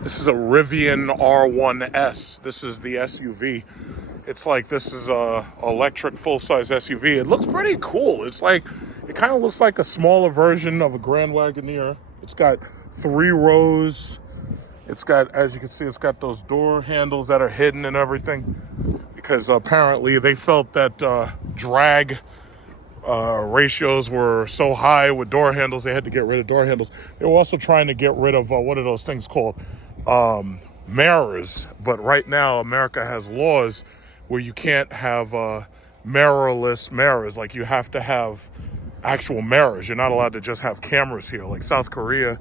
This is a Rivian R1S. This is the SUV. It's like, this is a electric full-size SUV. It looks pretty cool. It's like, it kind of looks like a smaller version of a Grand Wagoneer. It's got 3 rows. It's got, as you can see, it's got those door handles that are hidden and everything, because apparently they felt that drag ratios were so high with door handles, they had to get rid of door handles. They were also trying to get rid of what are those things called? Mirrors. But right now, America has laws where you can't have mirrorless mirrors. Like, you have to have actual mirrors. You're not allowed to just have cameras here. Like, South Korea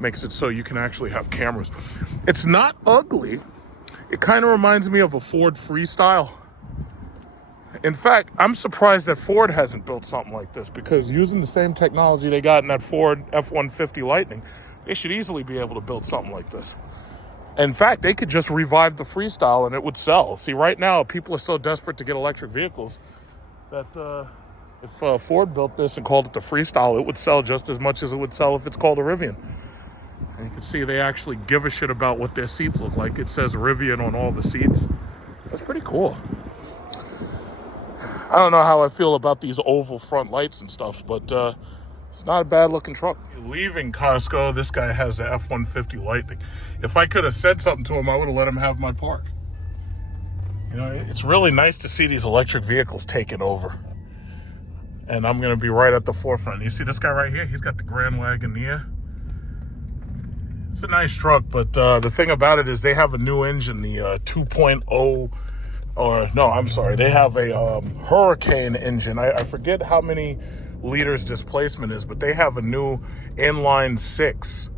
makes it so you can actually have cameras. It's not ugly. It kind of reminds me of a Ford Freestyle. In fact, I'm surprised that Ford hasn't built something like this, because using the same technology they got in that Ford F-150 Lightning, they should easily be able to build something like this. In fact, they could just revive the Freestyle and it would sell. See, right now, people are so desperate to get electric vehicles that if Ford built this and called it the Freestyle, it would sell just as much as it would sell if it's called a Rivian. And you can see they actually give a shit about what their seats look like. It says Rivian on all the seats. That's pretty cool. I don't know how I feel about these oval front lights and stuff, but it's not a bad looking truck. Leaving Costco, this guy has the F-150 Lightning. If I could have said something to him, I would have let him have my park. You know, it's really nice to see these electric vehicles taking over. And I'm going to be right at the forefront. You see this guy right here? He's got the Grand Wagoneer. It's a nice truck, but the thing about it is they have a new engine, the 2.0, or no, I'm sorry. They have a Hurricane engine. I forget how many liters displacement is, but they have a new inline 6.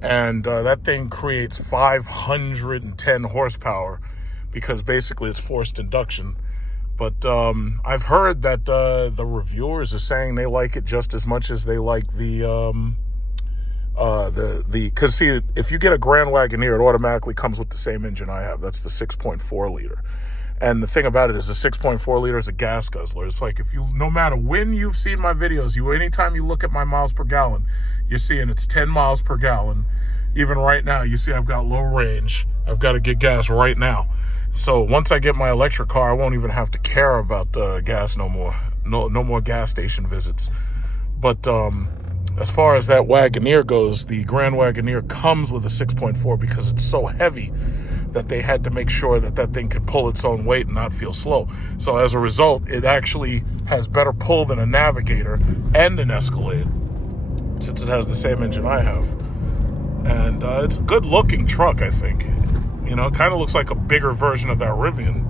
And that thing creates 510 horsepower because basically it's forced induction. But I've heard that the reviewers are saying they like it just as much as they like because see, if you get a Grand Wagoneer, it automatically comes with the same engine I have. That's the 6.4 liter. And the thing about it is the 6.4 liter is a gas guzzler. It's like, if you, no matter when you've seen my videos, anytime you look at my miles per gallon, you're seeing it's 10 miles per gallon. Even right now, you see I've got low range. I've got to get gas right now. So once I get my electric car, I won't even have to care about the gas no more. No more gas station visits. But as far as that Wagoneer goes, the Grand Wagoneer comes with a 6.4 because it's so heavy that they had to make sure that that thing could pull its own weight and not feel slow. So as a result, it actually has better pull than a Navigator and an Escalade, since it has the same engine I have. And it's a good looking truck, I think. You know, it kind of looks like a bigger version of that Rivian.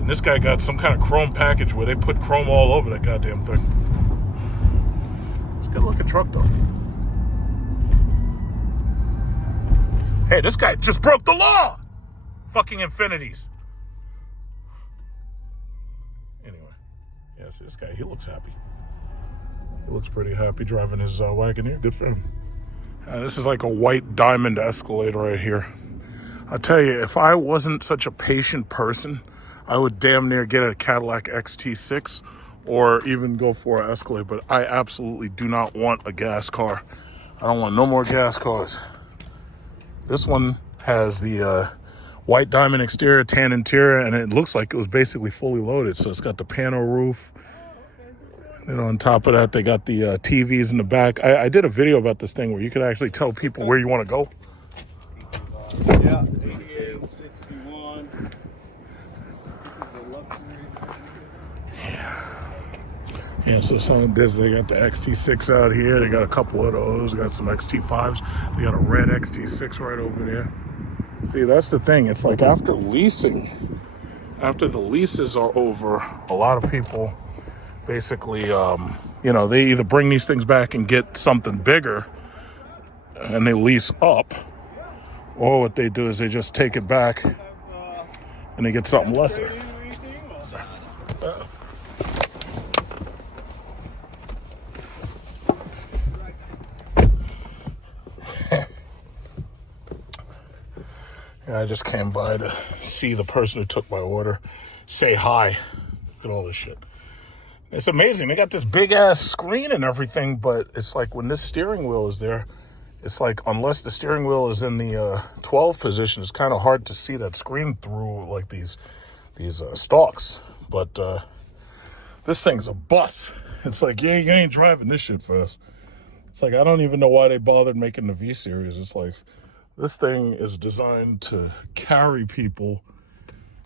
And this guy got some kind of chrome package where they put chrome all over that goddamn thing. It's a good looking truck though. Hey, this guy just broke the law! Fucking Infinities. Anyway, yeah, see this guy, he looks happy. He looks pretty happy driving his Wagoneer. Good for him. This is like a white diamond Escalade right here. I'll tell you, if I wasn't such a patient person, I would damn near get a Cadillac XT6 or even go for an Escalade, but I absolutely do not want a gas car. I don't want no more gas cars. This one has the white diamond exterior, tan interior, and it looks like it was basically fully loaded. So it's got the panel roof. And on top of that, they got the TVs in the back. I did a video about this thing where you could actually tell people where you want to go. Yeah, 88, 61. Yeah, so some of this, they got the XT6 out here. They got a couple of those. They got some XT5s. They got a red XT6 right over there. See, that's the thing. It's like after leasing, after the leases are over, a lot of people basically, you know, they either bring these things back and get something bigger and they lease up, or what they do is they just take it back and they get something lesser. I just came by to see the person who took my order, say hi. Look at all this shit. It's amazing. They got this big ass screen and everything, but it's like when this steering wheel is there, it's like, unless the steering wheel is in the 12 position, it's kind of hard to see that screen through like these stalks. But this thing's a bus. It's like, yeah, you ain't driving this shit fast. It's like, I don't even know why they bothered making the V series. It's like, this thing is designed to carry people,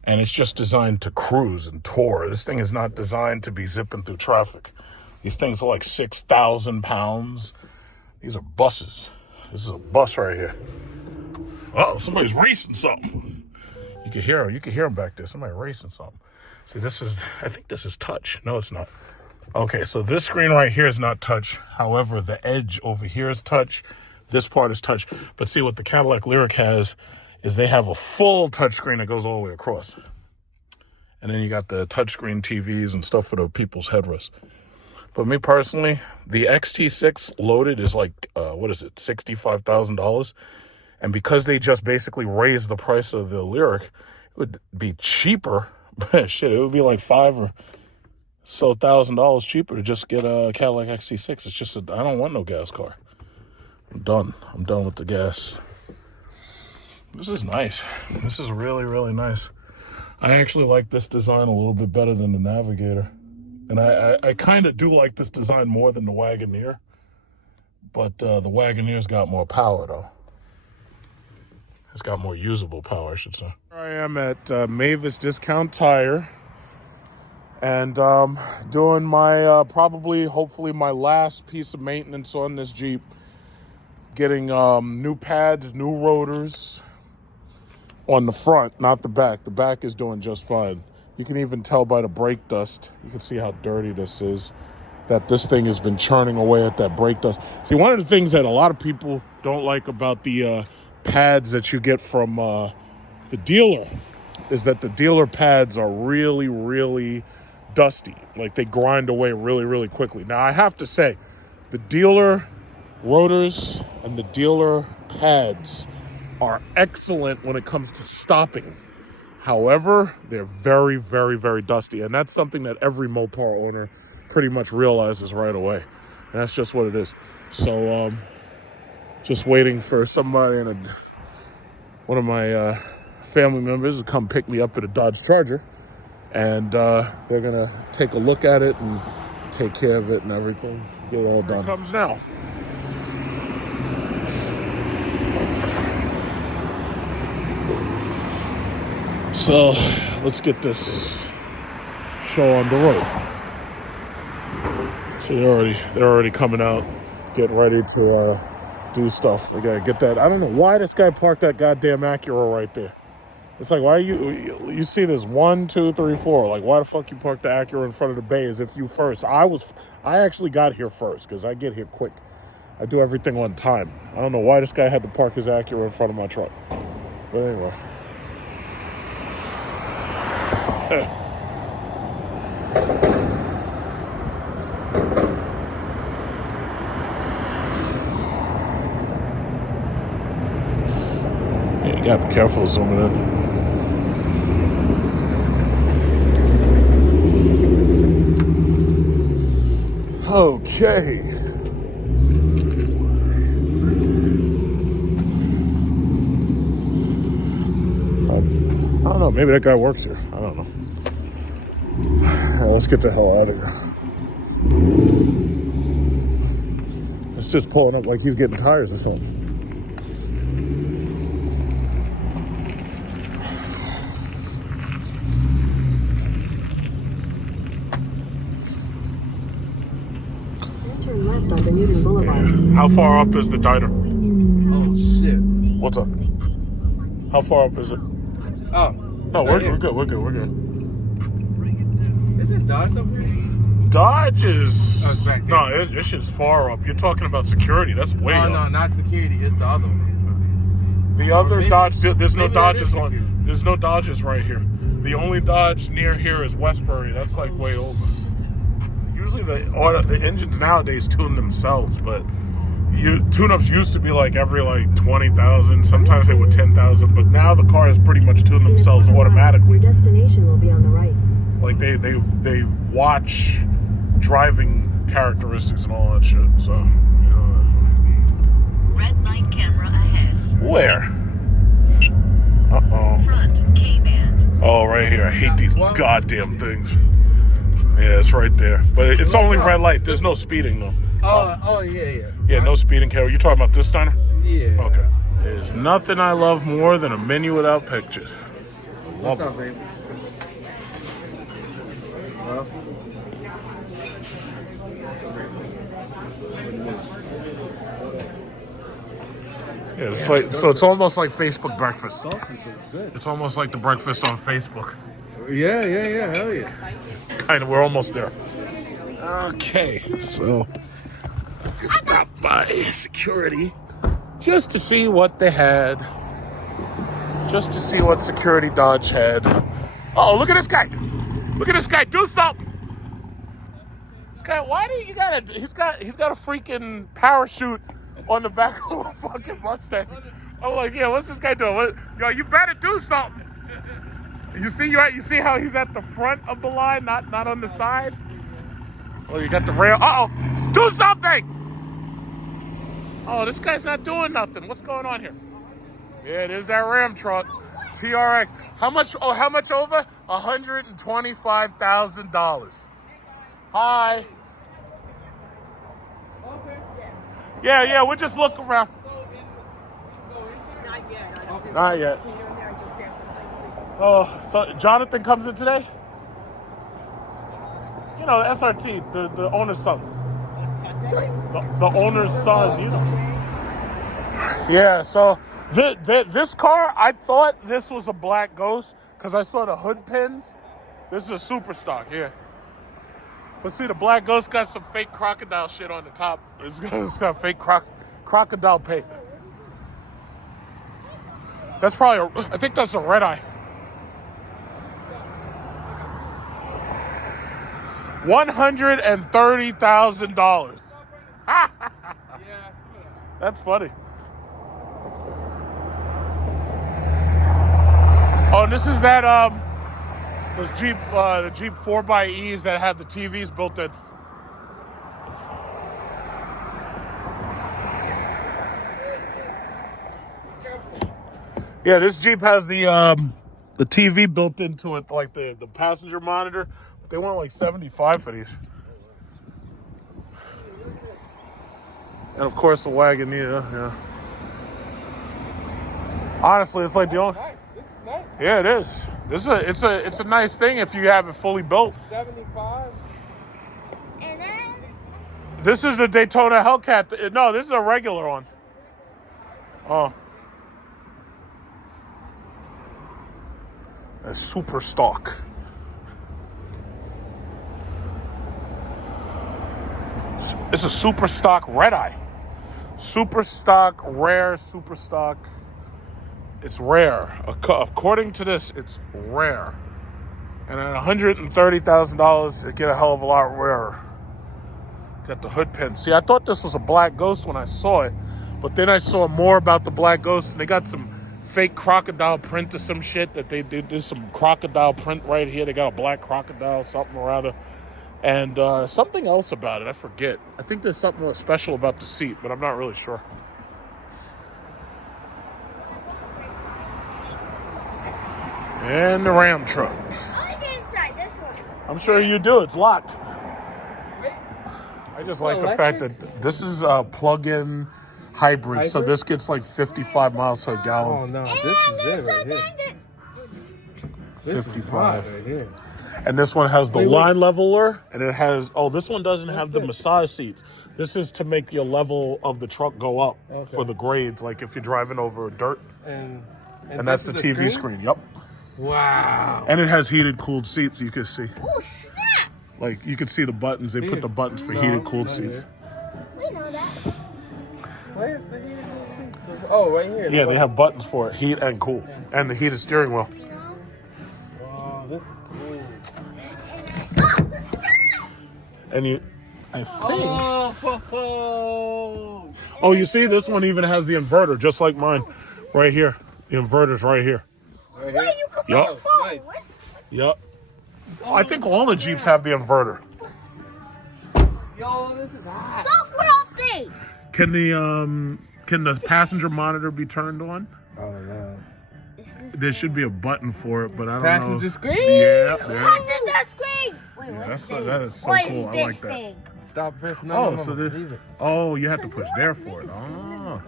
and it's just designed to cruise and tour. This thing is not designed to be zipping through traffic. These things are like 6,000 pounds. These are buses. This is a bus right here. Uh-oh, somebody's racing something. You can hear them back there. Somebody racing something. See, I think this is touch. No, it's not. Okay, so this screen right here is not touch. However, the edge over here is touch. This part is touch. But see, what the Cadillac Lyriq has is they have a full touch screen that goes all the way across. And then you got the touchscreen TVs and stuff for the people's headrest. But me personally, the XT6 loaded is like, $65,000. And because they just basically raised the price of the Lyriq, it would be cheaper. Shit, it would be like $5,000 or so cheaper to just get a Cadillac XT6. It's just, I don't want no gas car. I'm done with the gas. This is nice. This is really, really nice. I actually like this design a little bit better than the Navigator. And I kind of do like this design more than the Wagoneer. But the Wagoneer's got more power, though. It's got more usable power, I should say. Here I am at Mavis Discount Tire. And doing my, hopefully my last piece of maintenance on this Jeep. Getting new pads, new rotors on the front, not the back. The back is doing just fine. You can even tell by the brake dust. You can see how dirty this is, that this thing has been churning away at that brake dust. See, one of the things that a lot of people don't like about the pads that you get from the dealer is that the dealer pads are really, really dusty. Like, they grind away really, really quickly. Now, I have to say, the dealer rotors and the dealer pads are excellent when it comes to stopping. However, they're very, very, very dusty. And that's something that every Mopar owner pretty much realizes right away. And that's just what it is. So, just waiting for somebody and one of my family members to come pick me up at a Dodge Charger. And they're going to take a look at it and take care of it and everything. Get it all done. Here it comes now. So let's get this show on the road. So they're already coming out, getting ready to do stuff. They gotta get that. I don't know why this guy parked that goddamn Acura right there. It's like, why you see this 1, 2, 3, 4? Like, why the fuck you parked the Acura in front of the bay as if you first? I actually got here first because I get here quick. I do everything on time. I don't know why this guy had to park his Acura in front of my truck. But anyway. Yeah, you gotta be careful zooming in. Okay. I don't know, maybe that guy works here. I don't know. Let's get the hell out of here. It's just pulling up like he's getting tires or something. Turn left onto Newton Boulevard. How far up is the diner? Oh shit. What's up? How far up is it? Oh. No, we're good. Isn't Dodge up here? Dodge is... Oh, it's back there. No, this shit's far up. You're talking about security. That's way up. No, not security. It's the other one. The other maybe, Dodge, there's no Dodges on. on. There's no Dodges right here. The only Dodge near here is Westbury. That's like way over. Usually the engines nowadays tune themselves, but tune-ups used to be like every like 20,000. Sometimes they were 10,000, but now the cars pretty much tune themselves automatically. Your destination will be on the right. Like they watch driving characteristics and all that shit. So, red light camera ahead. Where? Uh-oh. Front K-band. Oh, right here. I hate these goddamn things. Yeah, it's right there. But it's only red light. There's no speeding, though. Oh, yeah. Yeah, no speeding, Carol. You talking about this, Steiner? Yeah. Okay. There's nothing I love more than a menu without pictures. Love What's up, it. baby? Well, Yeah, it's like, so it's almost like Facebook breakfast. sausage looks good. It's almost like the breakfast on Facebook. Yeah. Hell yeah. Kind of, we're almost there. Okay, so stop by security just to see what they had. Just to see what security Dodge had. Oh, look at this guy. Look at this guy. Do something. This guy, why do you gotta, he's got a freaking parachute on the back of a fucking Mustang. I'm like, yeah, what's this guy doing? Yo, you better do something. You see how he's at the front of the line, not on the side? Oh, you got the rail. Uh-oh. Do something! Oh, this guy's not doing nothing. What's going on here? Yeah, it is that Ram truck. TRX. How much over? $125,000. Hi. Yeah, we'll just look around. Not yet. Oh, so Jonathan comes in today? You know, SRT, the owner's son. The owner's son, you know. Yeah, so this car, I thought this was a black Ghost because I saw the hood pins. This is a super stock, yeah. But see, the black Ghost got some fake crocodile shit on the top. It's got fake crocodile paint. That's probably, I think that's a red eye. $130,000. That's funny. Oh, and this is that those Jeep the Jeep 4xEs that had the TVs built in. Yeah, this Jeep has the TV built into it, like the passenger monitor. But they want like $75 for these. And of course the Wagoneer, yeah. Honestly, it's like the only. Nice. This is nice. Yeah, it is. It's a nice thing if you have it fully built. 75. And then This is a Daytona Hellcat. No, this is a regular one. Oh. A super stock. It's a super stock red eye. Super stock, rare, super stock. It's rare. According to this, it's rare. And at $130,000, it get a hell of a lot rarer. Got the hood pin. See, I thought this was a black Ghost when I saw it, but then I saw more about the black Ghost, and they got some fake crocodile print or some shit that they did. There's some crocodile print right here. They got a black crocodile, something or other. And something else about it, I forget. I think there's something special about the seat, but I'm not really sure. And the Ram truck. I like it inside this one. I'm sure you do. It's locked. I just like the fact electric? that this is a plug-in hybrid, so this gets like 55 miles per Oh gallon. no, this is it right here. This is 55. hot right here. And this one has the Wait. line leveler, and it has, this one doesn't have the massage seats. This is to make your level of the truck go up for the grades, like if you're driving over dirt. And And that's the this is a TV screen, yep. Wow. And it has heated, cooled seats, you can see. Oh, snap! Like, you can see the buttons. They put the buttons for heated, cooled seats. We know that. Where's the heated seat? Oh, right here. Yeah, they have buttons for it, heat and cool. And the heated steering wheel. Wow, this is cool. And I think... Oh, you see, this one even has the inverter, just like mine. Right here. The inverter's right here. right Where here. you come Yup. from? Nice. Yep. I think all the Jeeps have the inverter. Yo, this is hot. Software updates. Can the Can the passenger monitor be turned on? I don't know. There should be a button for it, but I don't Passenger know. screen? Yeah, there. Passenger screen. Wait, Yeah, what's that is so what cool. is I this like that. thing? Stop pressing. Oh, No, so leave it. oh, you have to push there for it. Oh,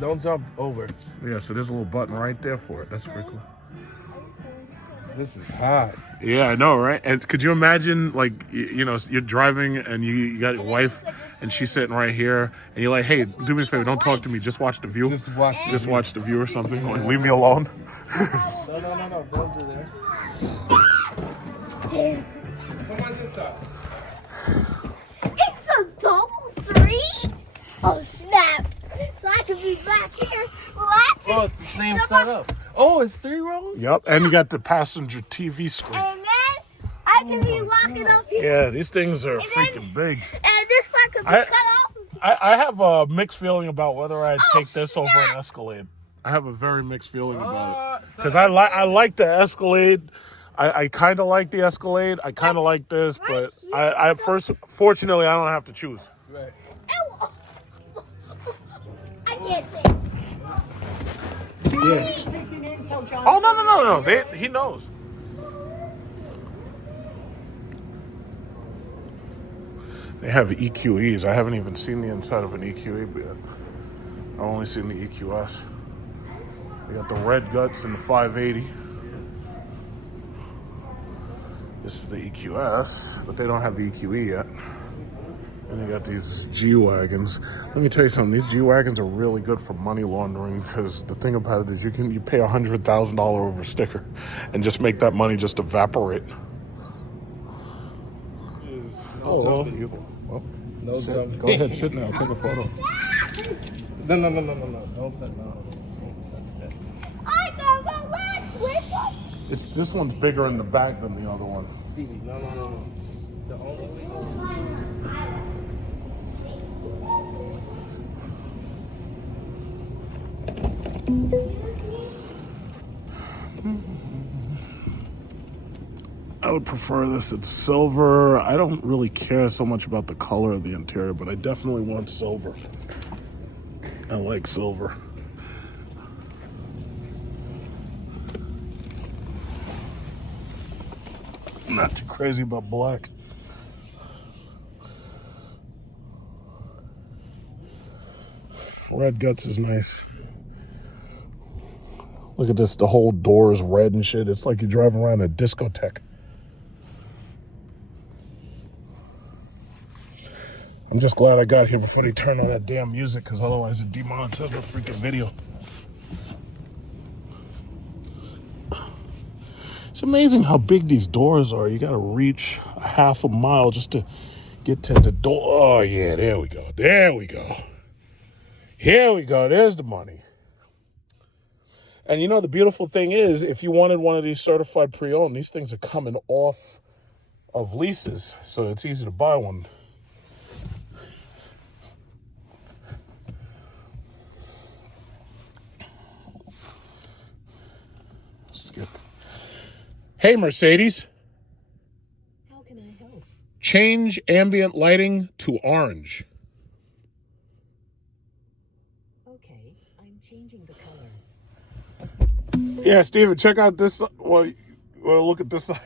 Don't jump over. yeah. So there's a little button right there for it. That's pretty cool. This is hot. Yeah, I know, right? And could you imagine, like, you know, you're driving and you got your wife, and she's sitting right here, and you're like, "Hey, do me a favor, don't talk to me, just watch the view, Just watch. just watch the view or something. Like, leave me alone." No. Don't do that. Come on this side. It's a double three. Oh snap! So I can be back here relaxing. Oh, it's the same So setup. Oh, it's 3 rows? Yep, and you got the passenger TV screen. And then I can be walking up here. Yeah, these things are freaking big. And this part could be I- cut off. I have a mixed feeling about whether I'd take this over an Escalade. I have a very mixed feeling about it because I like the Escalade. I kind of like the Escalade. I kind of like this, but fortunately, I don't have to choose. Right. Ew. I can't see. Yeah. Oh no! He knows. They have EQEs. I haven't even seen the inside of an EQE yet. I've only seen the EQS. They got the red guts and the 580. This is the EQS, but they don't have the EQE yet. And they got these G-Wagons. Let me tell you something, these G-Wagons are really good for money laundering because the thing about it is you pay $100,000 over a sticker and just make that money just evaporate. Well, No jumping. go ahead, sit now, take a photo. No. Don't touch that. I got my legs with it. This one's bigger in the back than the other one. Stevie, no. The only way. I would prefer this in silver. I don't really care so much about the color of the interior, but I definitely want silver. I like silver. I'm not too crazy about black. Red guts is nice. Look at this, the whole door is red and shit. It's like you're driving around a discotheque. I'm just glad I got here before they turn on that damn music, because otherwise it demonetizes the freaking video. It's amazing how big these doors are. You gotta reach a half a mile just to get to the door. Oh yeah, there we go. There we go. Here we go. There's the money. And you know, the beautiful thing is, if you wanted one of these certified pre-owned, these things are coming off of leases, so it's easy to buy one. Skip. Hey, Mercedes. How can I help? Change ambient lighting to orange. Okay, I'm changing the color. Yeah, Steven, check out this. Well, look at this side.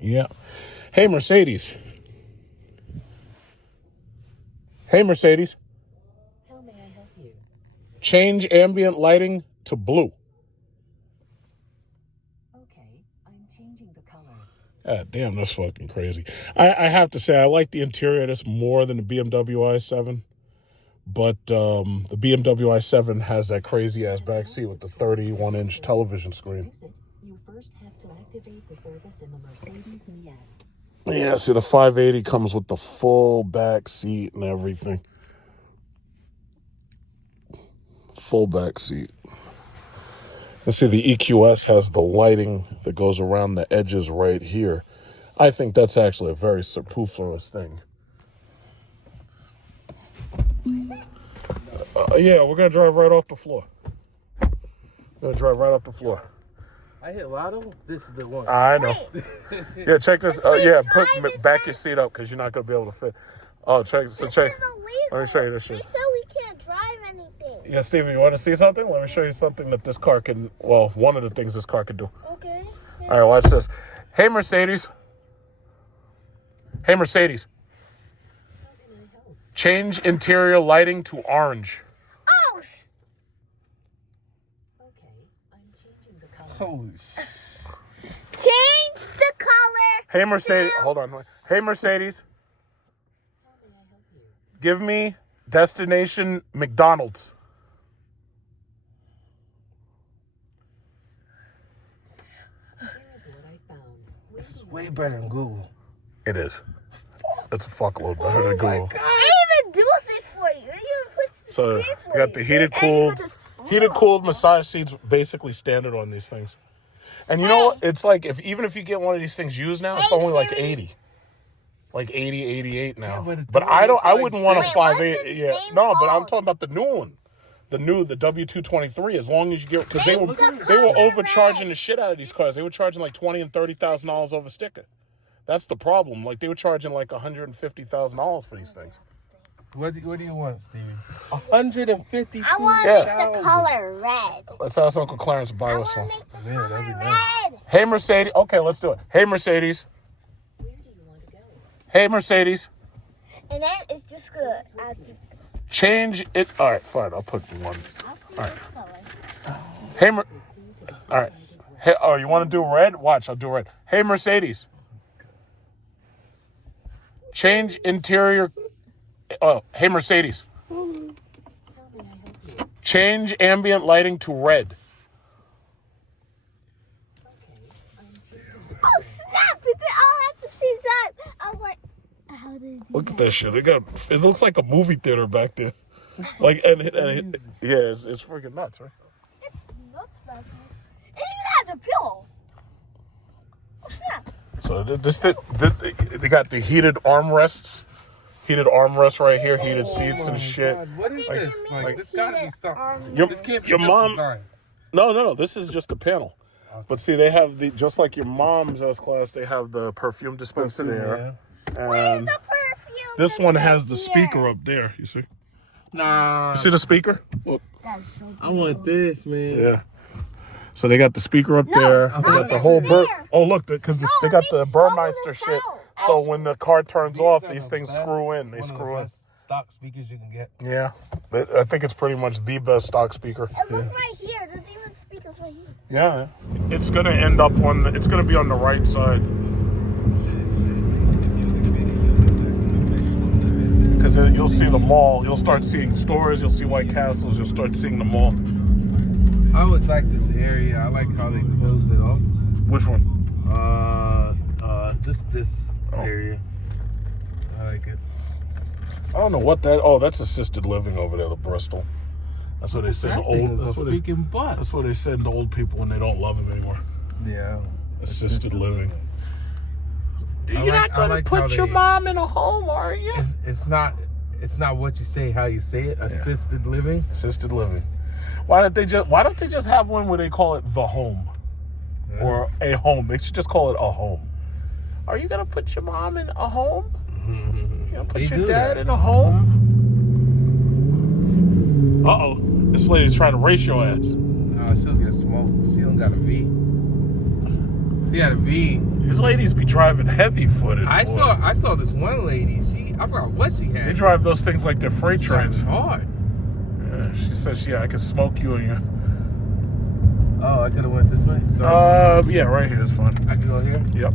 Yeah. Hey, Mercedes. Hey, Mercedes. How may I help you? Change ambient lighting to blue. Okay, I'm changing the color. Ah, damn, that's fucking crazy. I have to say, I like the interior of this more than the BMW i7. But the BMW i7 has that crazy-ass backseat with the 31-inch television screen. You first have to activate the service in the Mercedes Me app. Yeah, see, the 580 comes with the full back seat and everything. Full back seat. And see, the EQS has the lighting that goes around the edges right here. I think that's actually a very superfluous thing. Yeah, we're going to drive right off the floor. I hit Lotto. This is the one. I know. Yeah, check this. Yeah, put drive it back back. your seat up because you're not gonna be able to fit. Oh, check. So check. Let me show you this shit. They said we can't drive anything. Yeah, Steven, you want to see something? Let me show you something that this car can. Well, one of the things this car can do. Okay. All right, watch this. Hey, Mercedes. Hey, Mercedes. Change interior lighting to orange. Oh, Okay, I'm changing the color. Holy shit. change the color. Hey, Mercedes. Hold on. Hey, Mercedes. How may I help you? Give me destination McDonald's. Here is what I found. Where do you Way better than Google. It is. It's a fuckload better than Google. It even does it for you. It even puts the So screen you for got the you. heated, And cooled, you just- heated, cooled massage seats, basically standard on these things. And you know what? It's like even if you get one of these things used now, it's Hey, only like Siri. 80. Like 80, 88 now. Yeah, but but the I one I with, wouldn't like, want a this- 5.8. Wait, what's its Yeah, name no, but I'm called? talking about the new one, the W223. As long as you get, because they were the overcharging red. the shit out of these cars. They were charging like $20,000 and $30,000 over sticker. That's the problem. Like they were charging like $150,000 for these things. What do you want, Stevie? 152. I want to Yeah. make the color red. Let's ask Uncle Clarence to buy I us want some. to make the Man, that'd be color nice. red. Hey Mercedes. Okay, let's do it. Hey Mercedes. Where do you want to go? Hey Mercedes. And then it's just good. Change it. All right, fine. I'll put one. I'll see the color. Hey, all right. Hey, oh, you want to do red? Watch, I'll do red. Hey, Mercedes. Change interior. Oh, hey, Mercedes. How may I help you? Change ambient lighting to red. Okay, I'm changing the Oh, snap! It did all at the same time. I was like, how did it do Look at that shit. They got. It looks like a movie theater back there. Like and yeah, it's freaking nuts, right? It's nuts back there. It even has a pillow. Oh, snap. So they got the heated armrests. Heated armrests right here, heated seats and shit. God, what is this? Like, this gotta be something. Your, This can't be your just mom. design. No. This is just a panel. But see, they have the just like your mom's S-Class. They have the perfume dispenser there, and The perfume. this one has the here. speaker up there. You see? Nah. You see the speaker? That's so I want this, man. Yeah. So they got the speaker up there. They got the whole there. Oh, look, because they got the makes Burmeister all shit. the So when the car turns off, are these the things best- screw in. They one of the screw in. best stock speakers you can get. Yeah. I think it's pretty much the best stock speaker. And look right here. There's even speakers right here. Yeah. It's gonna end up it's gonna be on the right side. Because you'll see the mall. You'll start seeing stores. You'll see White Castles. You'll start seeing the mall. I always like this area. I like how they closed it off. Which one? This Oh. area. I like it. I don't know what that. Oh, that's assisted living over there, the Bristol. That's what they say. That The thing old. is a That's what, freaking bus. that's what they send to old people when they don't love them anymore. Yeah. Assisted living. You're like- not I gonna like how put your they- mom in a home, are you? It's not what you say, how you say it. Assisted living. Assisted living. Why don't they just have one where they call it the home or a home? They should just call it a home. Are you gonna put your mom in a home? You gonna put They your do dad that. in a home? Uh-oh. This lady's trying to race your ass. She'll get smoked. She don't got a V. She had a V. These ladies be driving heavy-footed. I boy. saw this one lady. I forgot what she had. They drive those things like they're freight She drives trains. hard. Yeah, she says, I can smoke you and you. Oh, I could have went this way. So Yeah, right here is fine. I could go here. Yep.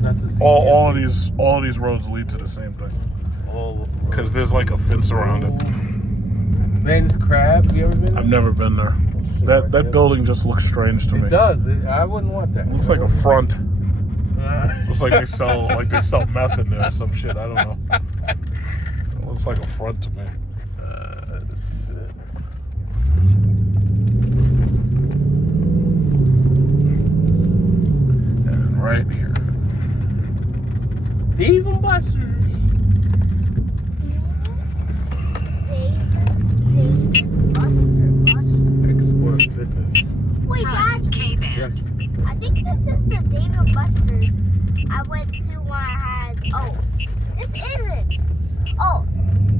That's a All of these roads lead to the same thing. Because there's like a fence around it. Man's Crab. You ever been there? I've never been there. That building just looks strange to me. It does. I wouldn't want that. It looks like a front. Looks like they sell meth in there or some shit. I don't know. It looks like a front to me. And right here. Dave and Buster's. Buster. Export Fitness. Wait, Front Dad, K-band. Yes. I think this is the Dave and Buster's I went to when I had. Oh, this isn't. Oh,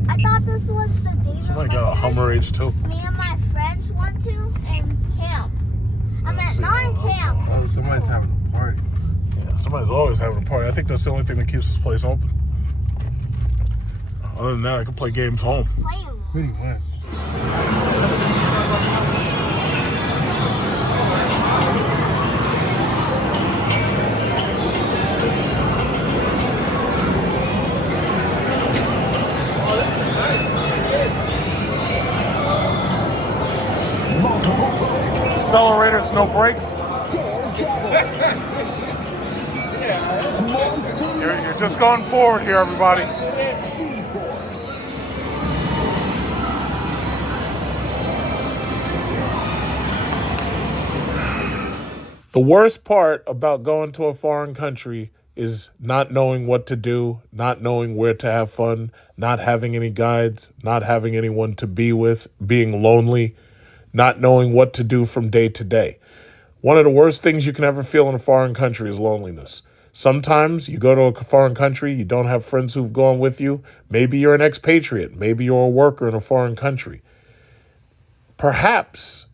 I thought this was the Dave and Somebody got a Buster's Hummer H2. me and my friends went to in camp. I meant see. not in camp. Oh, somebody's having a party. Yeah, somebody's always having a party. I think that's the only thing that keeps this place open. Other than that, I can play games home. Playing. Pretty much. Accelerators, no brakes. You're just going forward here, everybody. The worst part about going to a foreign country is not knowing what to do, not knowing where to have fun, not having any guides, not having anyone to be with, being lonely, not knowing what to do from day to day. One of the worst things you can ever feel in a foreign country is loneliness. Sometimes you go to a foreign country, you don't have friends who've gone with you. Maybe you're an expatriate. Maybe you're a worker in a foreign country. Perhaps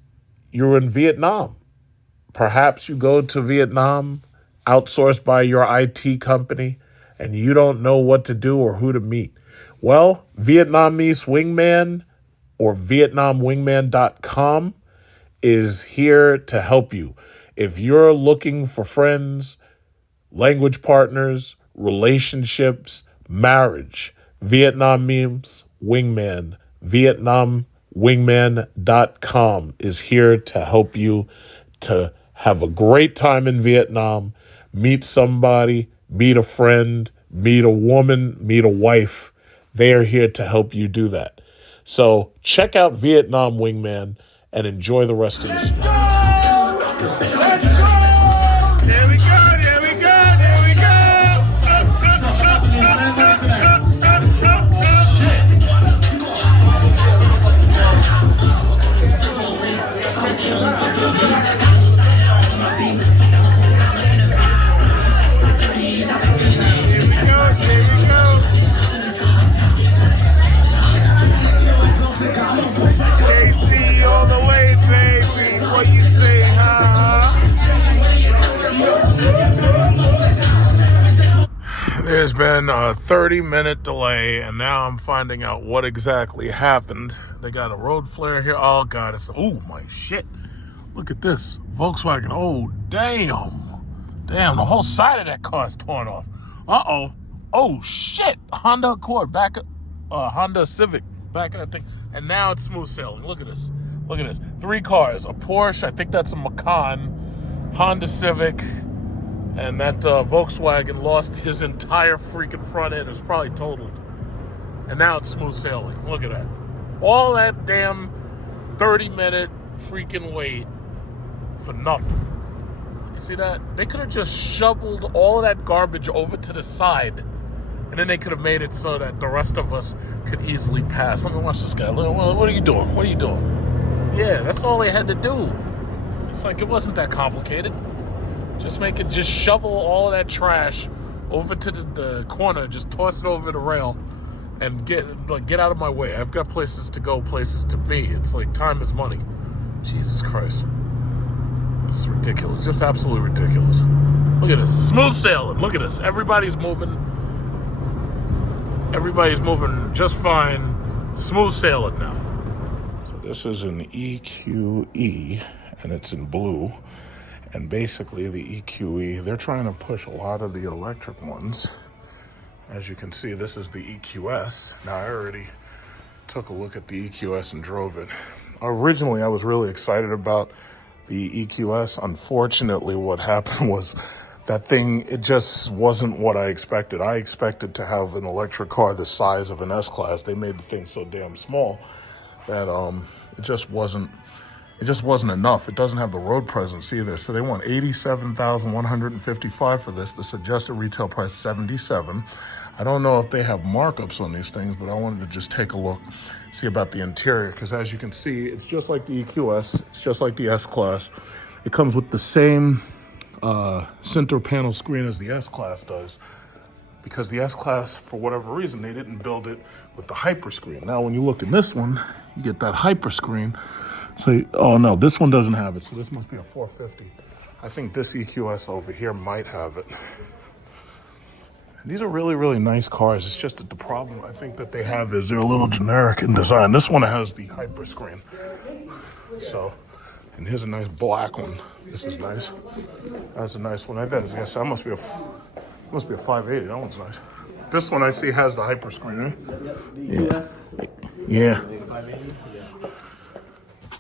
you're in Vietnam. Perhaps you go to Vietnam, outsourced by your IT company, and you don't know what to do or who to meet. Well, Vietnamese Wingman or VietnamWingman.com is here to help you. If you're looking for friends, language partners, relationships, marriage, Vietnamese Wingman, VietnamWingman.com is here to help you to have a great time in Vietnam, meet somebody, meet a friend, meet a woman, meet a wife. They are here to help you do that. So check out Vietnam Wingman and enjoy the rest of the story. Let's go! Here we go, here we go, here we go! AC all the way, baby. What you say, huh? There's been a 30-minute delay, and now I'm finding out what exactly happened. They got a road flare here. Oh, God. Oh, my shit. Look at this. Volkswagen. Oh, damn. Damn, the whole side of that car is torn off. Uh-oh. Oh, shit. Honda Accord. Honda Civic. Back of that thing. And now it's smooth sailing. Look at this. Look at this. 3 cars. A Porsche. I think that's a Macan. Honda Civic. And that Volkswagen lost his entire freaking front end. It was probably totaled. And now it's smooth sailing. Look at that. All that damn 30-minute freaking wait for nothing. You see that? They could have just shoveled all of that garbage over to the side. And then they could have made it so that the rest of us could easily pass. Let me watch this guy. What are you doing? What are you doing? Yeah, that's all they had to do. It's like it wasn't that complicated. Just shovel all of that trash over to the corner, just toss it over the rail and get out of my way. I've got places to go, places to be. It's like time is money. Jesus Christ. It's ridiculous. Just absolutely ridiculous. Look at this. Smooth sailing. Look at this. Everybody's moving just fine. Smooth sailing now. So this is an EQE, and it's in blue. And basically the EQE, they're trying to push a lot of the electric ones. As you can see, this is the EQS. Now, I already took a look at the EQS and drove it. Originally, I was really excited about the EQS. Unfortunately, what happened was that thing, it just wasn't what I expected. I expected to have an electric car the size of an S-Class. They made the thing so damn small that it just wasn't it just wasn't enough. It doesn't have the road presence either. So they want $87,155 for this. The suggested retail price $77,000. I don't know if they have markups on these things, but I wanted to just take a look, see about the interior, because as you can see, it's just like the EQS. It's just like the S-Class. It comes with the same center panel screen as the S-Class does, because the S-Class, for whatever reason, they didn't build it with the hyper screen. Now, when you look in this one, you get that hyper screen. So, oh no, this one doesn't have it, so this must be a 450. I think this EQS over here might have it. And these are really, really nice cars. It's just that the problem I think that they have is they're a little generic in design. This one has the hyper screen. So, and here's a nice black one. This is nice. That's a nice one. I guess that must be a 580. That one's nice. This one I see has the hyper screen, right? Yeah.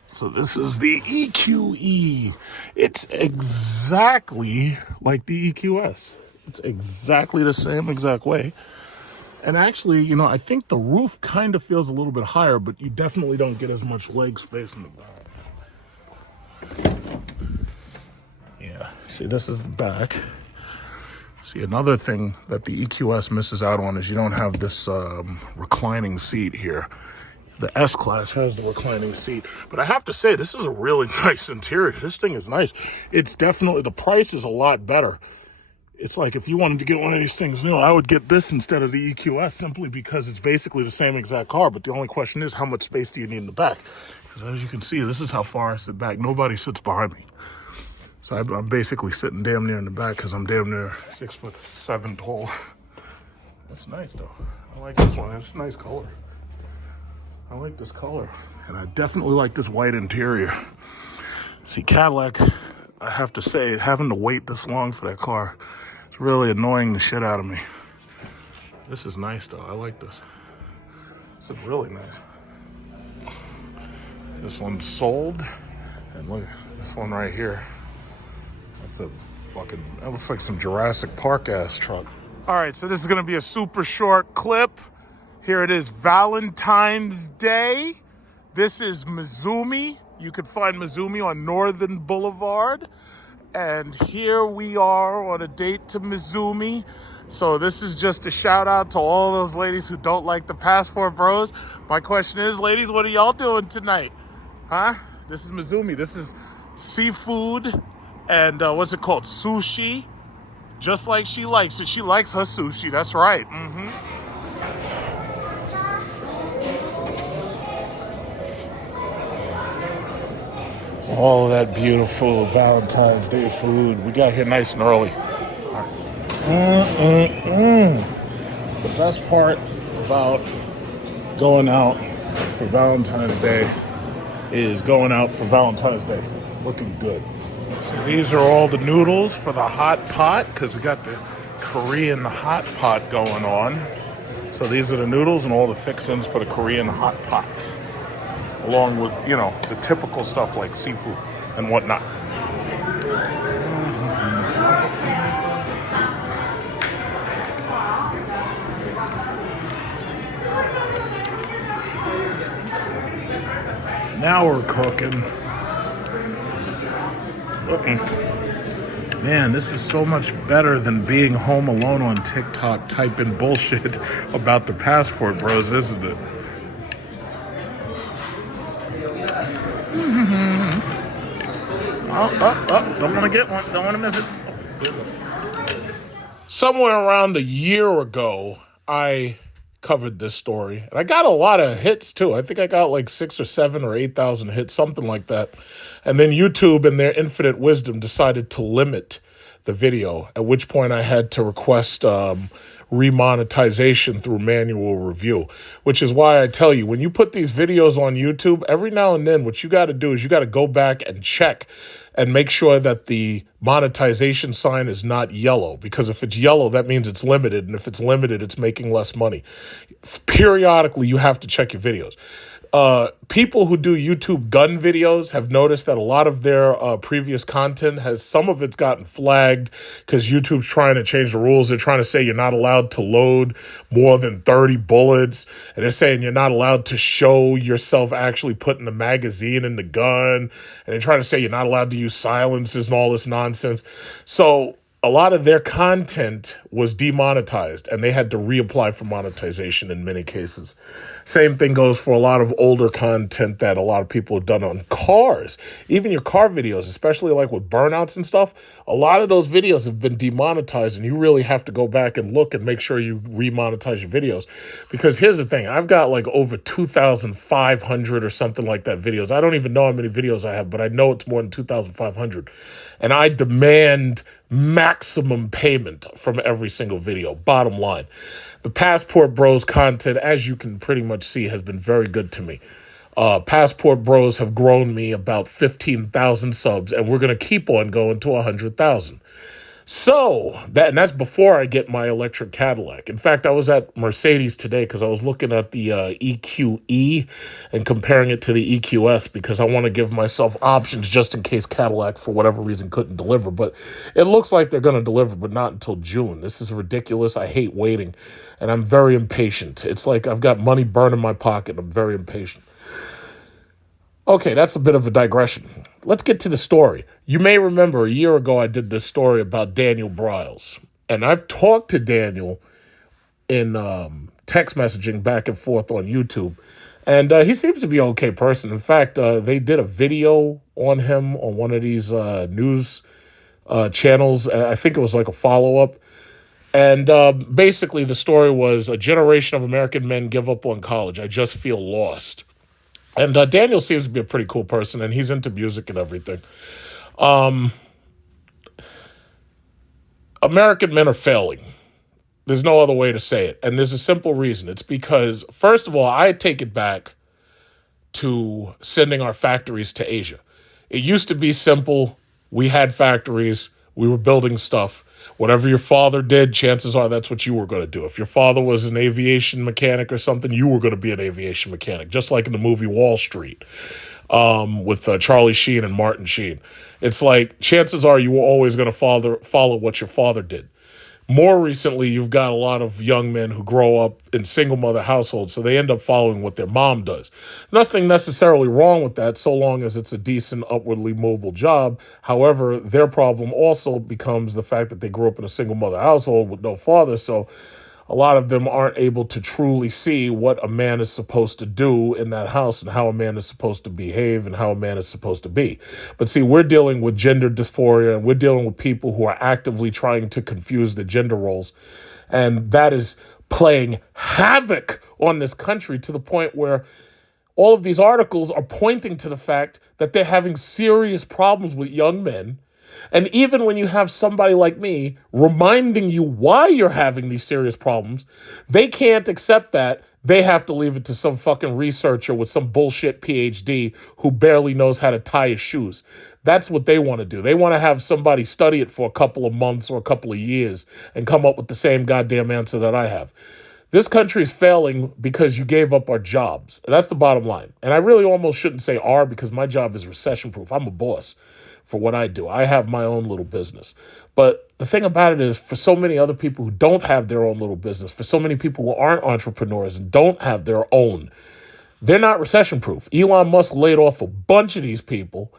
So this is the EQE. It's exactly like the EQS. It's exactly the same exact way. And actually, you know, I think the roof kind of feels a little bit higher, but you definitely don't get as much leg space in the back. Yeah, see, this is the back. See, another thing that the EQS misses out on is you don't have this reclining seat here. The S-Class has the reclining seat. But I have to say, this is a really nice interior. This thing is nice. It's definitely, the price is a lot better. It's like if you wanted to get one of these things new, I would get this instead of the EQS simply because it's basically the same exact car. But the only question is, how much space do you need in the back? Because as you can see, this is how far I sit back. Nobody sits behind me. So I'm basically sitting damn near in the back because I'm damn near 6'7" tall. That's nice though. I like this one. It's a nice color. I like this color. And I definitely like this white interior. See, Cadillac, I have to say, having to wait this long for that car, it's really annoying the shit out of me. This is nice though. I like this. This is really nice. This one's sold. And look, this one right here. That's a fucking, that looks like some Jurassic Park ass truck. All right, so this is gonna be a super short clip. Here it is, Valentine's Day. This is Mizumi. You could find Mizumi on Northern Boulevard. And here we are on a date to Mizumi. So this is just a shout out to all those ladies who don't like the Passport Bros. My question is, ladies, what are y'all doing tonight? Huh? This is Mizumi. This is seafood and what's it called? Sushi. Just like she likes it. She likes her sushi. That's right. Mm-hmm. All of that beautiful Valentine's Day food. We got here nice and early. The best part about going out for Valentine's Day is going out for Valentine's Day looking good. So these are all the noodles for the hot pot, because we got the Korean hot pot going on. So these are the noodles and all the fixings for the Korean hot pot, along with, you know, the typical stuff like seafood and whatnot. Now we're cooking. Man, this is so much better than being home alone on TikTok typing bullshit about the Passport Bros, isn't it? Oh, don't want to get one. Don't want to miss it. Somewhere around a year ago, I covered this story. And I got a lot of hits, too. I think I got like 6 or 7 or 8,000 hits, something like that. And then YouTube, in their infinite wisdom, decided to limit the video, at which point I had to request remonetization through manual review, which is why I tell you, when you put these videos on YouTube, every now and then what you got to do is you got to go back and check and make sure that the monetization sign is not yellow, because if it's yellow, that means it's limited, and if it's limited, it's making less money. Periodically, you have to check your videos. People who do YouTube gun videos have noticed that a lot of their previous content has, some of it's gotten flagged because YouTube's trying to change the rules. They're trying to say you're not allowed to load more than 30 bullets. And they're saying you're not allowed to show yourself actually putting the magazine in the gun. And they're trying to say you're not allowed to use silencers and all this nonsense. So a lot of their content was demonetized and they had to reapply for monetization in many cases. Same thing goes for a lot of older content that a lot of people have done on cars. Even your car videos, especially like with burnouts and stuff, a lot of those videos have been demonetized and you really have to go back and look and make sure you remonetize your videos. Because here's the thing, I've got like over 2,500 or something like that videos. I don't even know how many videos I have, but I know it's more than 2,500. And I demand maximum payment from every single video, bottom line. The Passport Bros content, as you can pretty much see, has been very good to me. Passport Bros have grown me about 15,000 subs, and we're going to keep on going to 100,000. So, that's before I get my electric Cadillac. In fact, I was at Mercedes today because I was looking at the EQE and comparing it to the EQS because I want to give myself options just in case Cadillac, for whatever reason, couldn't deliver. But it looks like they're going to deliver, but not until June. This is ridiculous. I hate waiting, and I'm very impatient. It's like I've got money burned in my pocket. I'm very impatient. Okay, that's a bit of a digression. Let's get to the story. You may remember a year ago I did this story about Daniel Briles. And I've talked to Daniel in text messaging back and forth on YouTube. And he seems to be an okay person. In fact, they did a video on him on one of these news channels. I think it was like a follow-up. And basically the story was a generation of American men give up on college. I just feel lost. And Daniel seems to be a pretty cool person, and he's into music and everything. American men are failing. There's no other way to say it. And there's a simple reason. It's because, first of all, I take it back to sending our factories to Asia. It used to be simple. We had factories. We were building stuff. Whatever your father did, chances are that's what you were going to do. If your father was an aviation mechanic or something, you were going to be an aviation mechanic, just like in the movie Wall Street with Charlie Sheen and Martin Sheen. It's like chances are you were always going to follow what your father did. More recently, you've got a lot of young men who grow up in single mother households, so they end up following what their mom does. Nothing necessarily wrong with that, so long as it's a decent, upwardly mobile job. However, their problem also becomes the fact that they grew up in a single mother household with no father, so a lot of them aren't able to truly see what a man is supposed to do in that house and how a man is supposed to behave and how a man is supposed to be. But see, we're dealing with gender dysphoria and we're dealing with people who are actively trying to confuse the gender roles. And that is playing havoc on this country to the point where all of these articles are pointing to the fact that they're having serious problems with young men. And even when you have somebody like me reminding you why you're having these serious problems, they can't accept that. They have to leave it to some fucking researcher with some bullshit PhD who barely knows how to tie his shoes. That's what they want to do. They want to have somebody study it for a couple of months or a couple of years and come up with the same goddamn answer that I have. This country is failing because you gave up our jobs. That's the bottom line. And I really almost shouldn't say our because my job is recession-proof. I'm a boss for what I do. I have my own little business. But the thing about it is, for so many other people who don't have their own little business, for so many people who aren't entrepreneurs and don't have their own, they're not recession-proof. Elon Musk laid off a bunch of these people.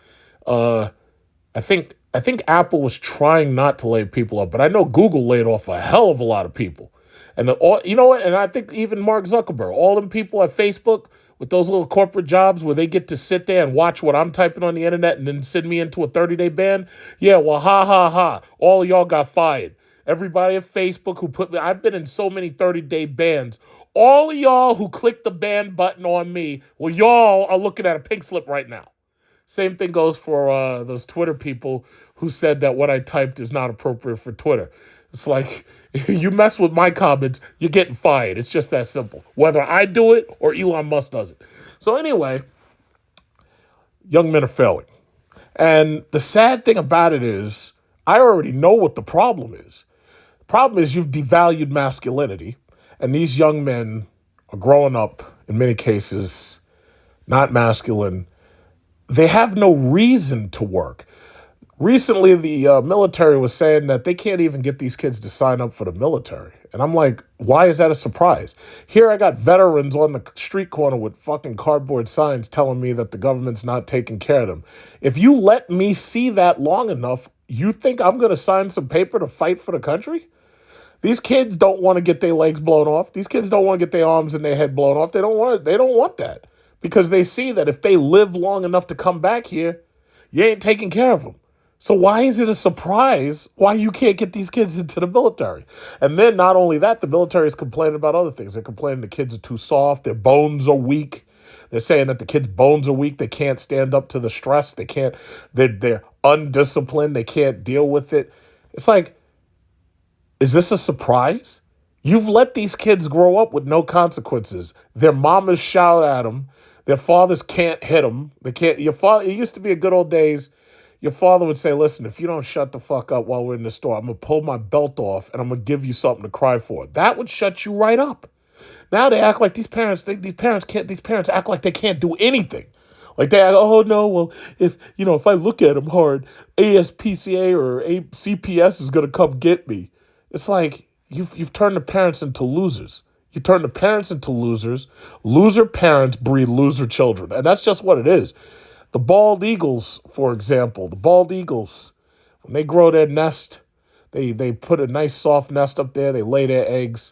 I think Apple was trying not to lay people off, but I know Google laid off a hell of a lot of people. And you know what? And I think even Mark Zuckerberg, all them people at Facebook with those little corporate jobs where they get to sit there and watch what I'm typing on the internet and then send me into a 30-day ban. Yeah, well, ha. All of y'all got fired. Everybody at Facebook who I've been in so many 30-day bans. All of y'all who clicked the ban button on me, well, y'all are looking at a pink slip right now. Same thing goes for those Twitter people who said that what I typed is not appropriate for Twitter. It's like, you mess with my comments, you're getting fired. It's just that simple. Whether I do it or Elon Musk does it. So anyway, young men are failing. And the sad thing about it is, I already know what the problem is. The problem is you've devalued masculinity. And these young men are growing up, in many cases, not masculine. They have no reason to work. Recently, the military was saying that they can't even get these kids to sign up for the military. And I'm like, why is that a surprise? Here I got veterans on the street corner with fucking cardboard signs telling me that the government's not taking care of them. If you let me see that long enough, you think I'm going to sign some paper to fight for the country? These kids don't want to get their legs blown off. These kids don't want to get their arms and their head blown off. They don't want it. They don't want that because they see that if they live long enough to come back here, you ain't taking care of them. So why is it a surprise why you can't get these kids into the military? And then not only that, the military is complaining about other things. They're complaining the kids are too soft, their bones are weak. They're saying that the kids' bones are weak. They can't stand up to the stress. They're undisciplined. They can't deal with it. It's like, is this a surprise? You've let these kids grow up with no consequences. Their mamas shout at them. Their fathers can't hit them. They can't. Your father. It used to be a good old days. Your father would say, listen, if you don't shut the fuck up while we're in the store, I'm going to pull my belt off and I'm going to give you something to cry for. That would shut you right up. Now they act like these parents act like they can't do anything. Like they act, oh no, well, if I look at them hard, ASPCA or CPS is going to come get me. It's like you've turned the parents into losers. You turn the parents into losers. Loser parents breed loser children. And that's just what it is. The bald eagles, for example, when they grow their nest, they put a nice soft nest up there. They lay their eggs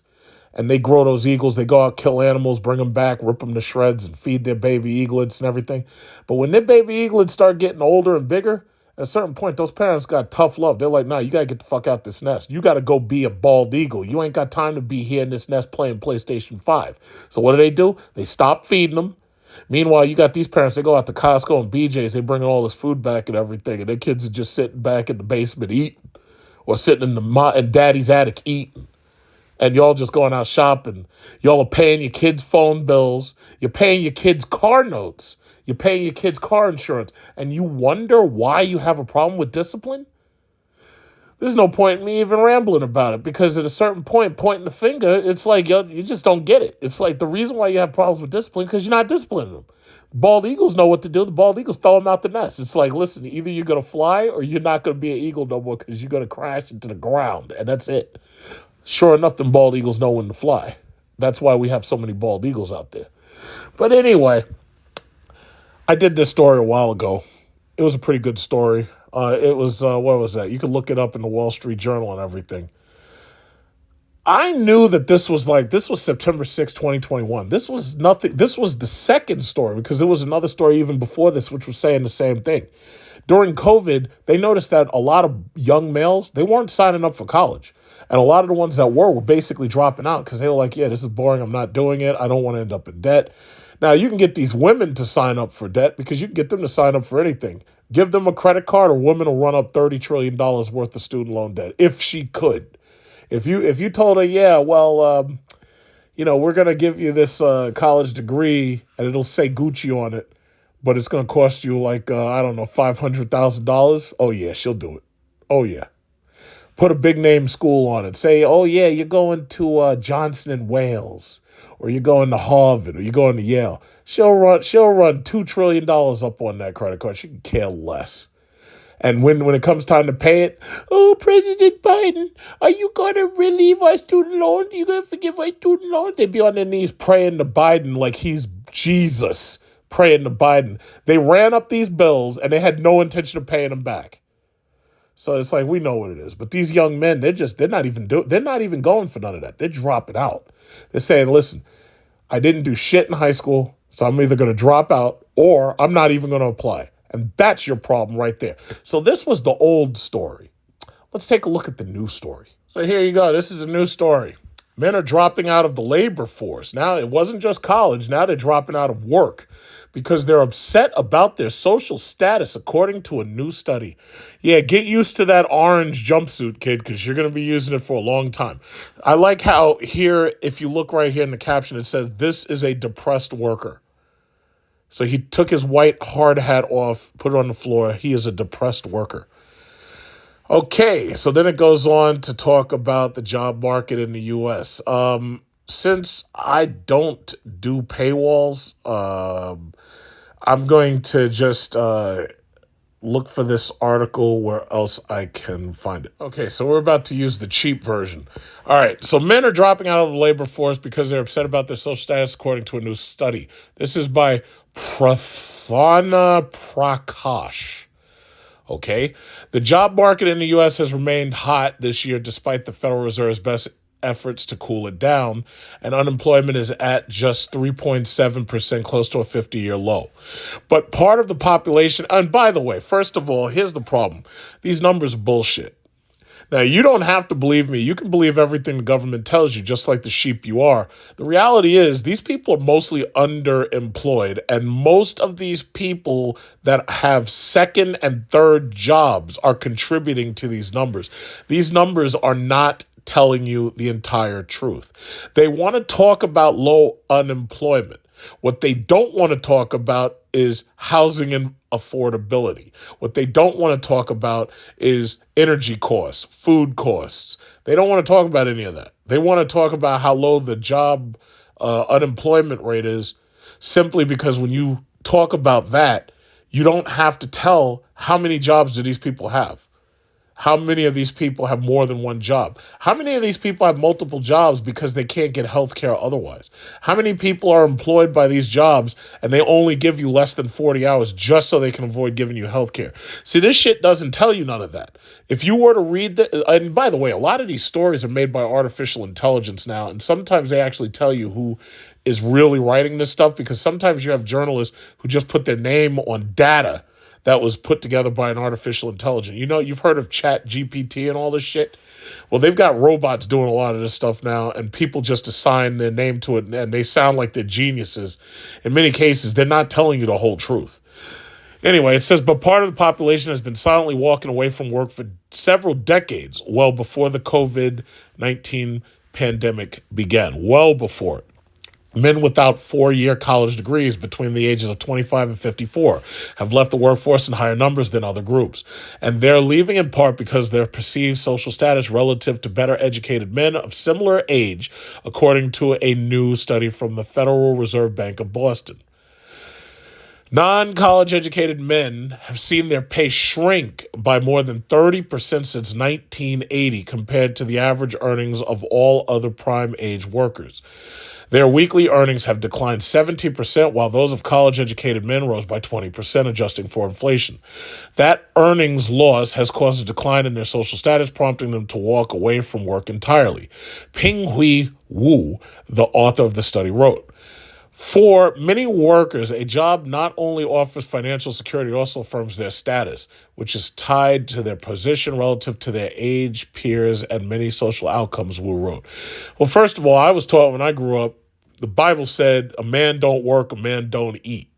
and they grow those eagles. They go out, kill animals, bring them back, rip them to shreds and feed their baby eaglets and everything. But when their baby eaglets start getting older and bigger, at a certain point, those parents got tough love. They're like, nah, you got to get the fuck out this nest. You got to go be a bald eagle. You ain't got time to be here in this nest playing PlayStation 5. So what do? They stop feeding them. Meanwhile, you got these parents, they go out to Costco and BJ's, they bring all this food back and everything, and their kids are just sitting back in the basement eating, or sitting in daddy's attic eating. And y'all just going out shopping. Y'all are paying your kids' phone bills. You're paying your kids' car notes. You're paying your kids' car insurance. And you wonder why you have a problem with discipline? There's no point in me even rambling about it because at a certain point, pointing the finger, it's like you just don't get it. It's like the reason why you have problems with discipline because you're not disciplining them. Bald eagles know what to do. The bald eagles throw them out the nest. It's like, listen, either you're going to fly or you're not going to be an eagle no more because you're going to crash into the ground, and that's it. Sure enough, them bald eagles know when to fly. That's why we have so many bald eagles out there. But anyway, I did this story a while ago. It was a pretty good story. It was, what was that? You can look it up in the Wall Street Journal and everything. I knew that this was September 6, 2021. This was nothing. This was the second story because there was another story even before this, which was saying the same thing. During COVID, they noticed that a lot of young males, they weren't signing up for college. And a lot of the ones that were basically dropping out because they were like, yeah, this is boring. I'm not doing it. I don't want to end up in debt. Now, you can get these women to sign up for debt because you can get them to sign up for anything. Give them a credit card, a woman will run up $30 trillion worth of student loan debt if she could. If you told her, yeah, well, we're going to give you this college degree and it'll say Gucci on it, but it's going to cost you like, $500,000. Oh, yeah, she'll do it. Oh, yeah. Put a big name school on it. Say, oh, yeah, you're going to Johnson and Wales, or you're going to Harvard, or you're going to Yale. She'll run $2 trillion up on that credit card. She can care less. And when it comes time to pay it, oh, President Biden, are you going to relieve our student loans? Are you going to forgive our student loans? They'd be on their knees praying to Biden like he's Jesus, praying to Biden. They ran up these bills, and they had no intention of paying them back. So it's like, we know what it is. But these young men, they're not even going for none of that. They're dropping out. They're saying, listen, I didn't do shit in high school, so I'm either going to drop out or I'm not even going to apply. And that's your problem right there. So this was the old story. Let's take a look at the new story. So here you go. This is a new story. Men are dropping out of the labor force. Now, it wasn't just college. Now they're dropping out of work because they're upset about their social status, according to a new study. Yeah, get used to that orange jumpsuit, kid, because you're going to be using it for a long time. I like how here, if you look right here in the caption, it says, this is a depressed worker. So he took his white hard hat off, put it on the floor. He is a depressed worker. Okay, so then it goes on to talk about the job market in the U.S. Since I don't do paywalls, I'm going to just look for this article where else I can find it. Okay, so we're about to use the cheap version. All right, so men are dropping out of the labor force because they're upset about their social status, according to a new study. This is by Prathana Prakash. Okay, the job market in the U.S. has remained hot this year despite the Federal Reserve's best efforts to cool it down, and unemployment is at just 3.7%, close to a 50-year low. But part of the population, and by the way, first of all, here's the problem. These numbers are bullshit. Now, you don't have to believe me. You can believe everything the government tells you, just like the sheep you are. The reality is these people are mostly underemployed, and most of these people that have second and third jobs are contributing to these numbers. These numbers are not telling you the entire truth. They want to talk about low unemployment. What they don't want to talk about is housing and affordability. What they don't want to talk about is energy costs, food costs. They don't want to talk about any of that. They want to talk about how low the job unemployment rate is, simply because when you talk about that, you don't have to tell how many jobs do these people have. How many of these people have more than one job? How many of these people have multiple jobs because they can't get health care otherwise? How many people are employed by these jobs and they only give you less than 40 hours just so they can avoid giving you health care? See, this shit doesn't tell you none of that. If you were to read and by the way, a lot of these stories are made by artificial intelligence now, and sometimes they actually tell you who is really writing this stuff, because sometimes you have journalists who just put their name on data that was put together by an artificial intelligence. You know, you've heard of Chat GPT and all this shit. Well, they've got robots doing a lot of this stuff now, and people just assign their name to it, and they sound like they're geniuses. In many cases, they're not telling you the whole truth. Anyway, it says, but part of the population has been silently walking away from work for several decades, well before the COVID-19 pandemic began, well before it. Men without 4-year college degrees between the ages of 25 and 54 have left the workforce in higher numbers than other groups. And they're leaving in part because of their perceived social status relative to better educated men of similar age, according to a new study from the Federal Reserve Bank of Boston. Non-college educated men have seen their pay shrink by more than 30% since 1980 compared to the average earnings of all other prime age workers. Their weekly earnings have declined 17%, while those of college-educated men rose by 20%, adjusting for inflation. That earnings loss has caused a decline in their social status, prompting them to walk away from work entirely. Ping-Hui Wu, the author of the study, wrote, for many workers, a job not only offers financial security, it also affirms their status, which is tied to their position relative to their age, peers, and many social outcomes, Wu wrote. Well, first of all, I was taught when I grew up, the Bible said, a man don't work, a man don't eat.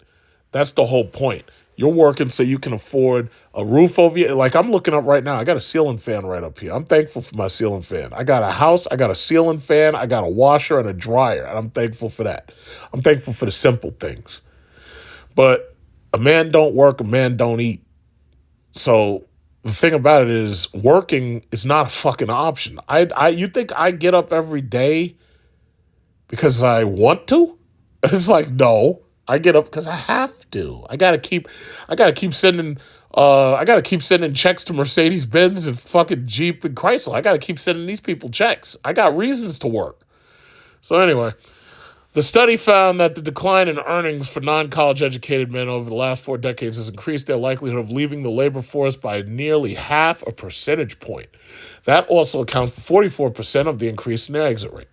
That's the whole point. You're working so you can afford a roof over you. Like I'm looking up right now, I got a ceiling fan right up here. I'm thankful for my ceiling fan. I got a house, I got a ceiling fan, I got a washer and a dryer, and I'm thankful for that. I'm thankful for the simple things. But a man don't work, a man don't eat. So the thing about it is working is not a fucking option. You think I get up every day because I want to? It's like, no. I get up because I have to. I gotta keep sending checks to Mercedes-Benz and fucking Jeep and Chrysler. I gotta keep sending these people checks. I got reasons to work. So anyway, the study found that the decline in earnings for non-college educated men over the last 4 decades has increased their likelihood of leaving the labor force by nearly half a percentage point. That also accounts for 44% of the increase in their exit rate.